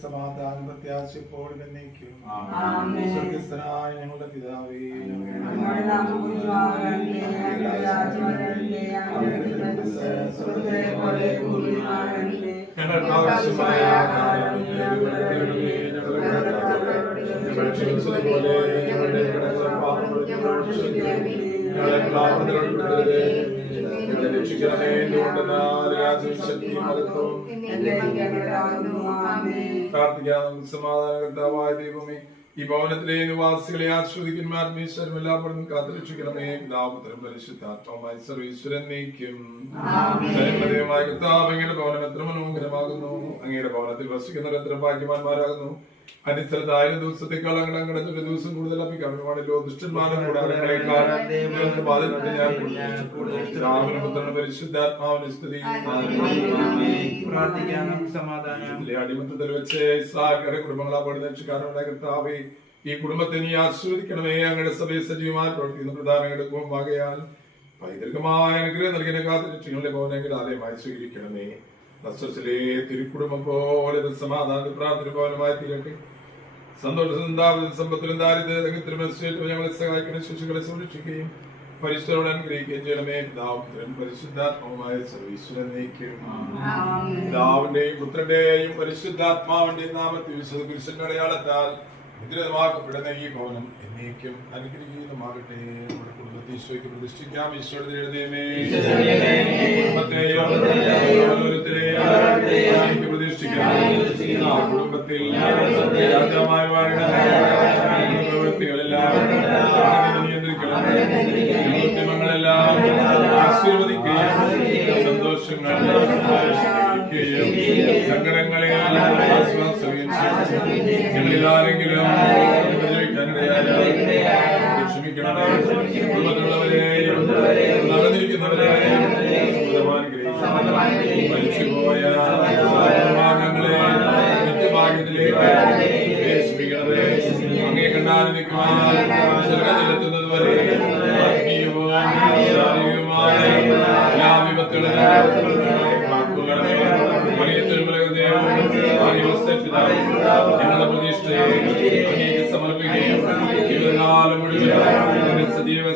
സമാധാനം പ്രത്യാശപ്പോഴും തന്നേക്കും. സ്വർഗസ്ഥനായ ഞങ്ങളുടെ പിതാവേ, പ്രാർത്ഥിക്കാം. സമാധാനകർത്താവായ ദൈവമേ, ഈ ഭവനത്തിലെ നിവാസികളെ ആശ്രദിക്കുന്ന ആത്മീശ്വരം എല്ലാവരും കാത്തുരക്ഷിക്കണമേ. പിതാപുത്രൻ പരിശുദ്ധാത്മാവുമായി സർവീശ്വരൻ നയിക്കും. ദൈവമായ കർത്താവ്, അങ്ങയുടെ ഭവനം എത്ര മനോഹരമാകുന്നു. അങ്ങയുടെ ഭവനത്തിൽ വസിക്കുന്നവർ എത്ര ഭാഗ്യവാന്മാരാകുന്നു. അനുസരിച്ച് 1000 ദിവസത്തേക്കാൾ അങ്ങയുടെ ഒരു ദിവസം കൂടുതൽ അഭികാമ്യമാണല്ലോ. ദുഷ്ടന്മാരും കൂടാരങ്ങളെക്കാൾ പുത്രന്റെ പരിശുദ്ധാത്മാവിന്റെ സ്തുതി. അടിമത്തത്തിൽ വെച്ച് ഇസ്രായേൽക്കാരെ കുടുംബങ്ങളെ രക്ഷിക്കാനുള്ള കർത്താവേ, ഈ കുടുംബത്തെ നീ ആശീർവദിക്കണമേ. അങ്ങയുടെ സഭയെ സജീവമായി പ്രവർത്തിക്കുന്ന പ്രധാനങ്ങളുടെ കുടുംബമാകയാൽ പൈതൃകമായ അനുഗ്രഹം നൽകിയ കാത്തുരക്ഷികളുടെ ഭവനങ്ങൾ ആലയമായി സ്വീകരിക്കണമേ. നസ്വസിലെ തിരുക്കുടുംബം പോലെ സമാധാന പ്രാർത്ഥന ഭവനമായി തീരട്ടെ. സന്തോഷത്തിലും സമ്പത്തിലും ദാരിദ്ര്യത്തിലും ഞങ്ങളെ സഹായിക്കുന്ന ശിശുക്കളെ സംരക്ഷിക്കുകയും പരിശുദ്ധരോട് അനുഗ്രഹിക്കുകയും ചെയ്യണമേ. പിതാവും പരിശുദ്ധാത്മാവുമായ സർവീശ്വരൻ നയിക്കും. പിതാവിന്റെയും പുത്രന്റെയും പരിശുദ്ധാത്മാവിന്റെയും നാമത്തിൽ വിശുദ്ധ കുരിശിന്റെ അടയാളത്താൽ വിഗ്രഹമാക്കപ്പെടുന്ന ഈ ഭവനം എന്നേക്കും അനുഗ്രഹീതമാകട്ടെ. നമ്മുടെ കുടുംബത്തെ ഈശോയ്ക്ക് പ്രതിഷ്ഠിക്കാം. ഈശോയുടെ എഴുതേമേ കുടുംബത്തെയും പ്രതിഷ്ഠിക്കാം. കുടുംബത്തിൽ രാജാവായി വാഴുന്ന പ്രവൃത്തികളെല്ലാം നിയന്ത്രിക്കണം. ഉദ്യമങ്ങളെല്ലാം ആശീർവദിക്കുകയും സന്തോഷങ്ങൾ സങ്കടങ്ങളെ ആശ്വാസവും ഞങ്ങളിൽ ആരെങ്കിലും ക്ഷമിക്കണമേ. കുടുംബത്തിലുള്ളവരെയും നടന്നിരിക്കുന്നവരെയും മരിച്ചുപോയ ഭാഗങ്ങളെ നിത്യഭാഗ്യത്തിലേക്ക് പ്രവേശിപ്പിക്കണമേ. അങ്ങേ കണ്ടാലിരിക്കുവാൻ സ്വർഗ്ഗത്തിലെത്തുന്നത് വരെ ആത്മീയവും ശാരീരികവുമായ എല്ലാ വിപത്തുകളും കാക്കുകണമേ. ഞങ്ങളുടെ പ്രതീക്ഷയെ അങ്ങേക്ക് സമർപ്പിക്കുകയും ജീവിതകാലം മുഴുവൻ സജീവ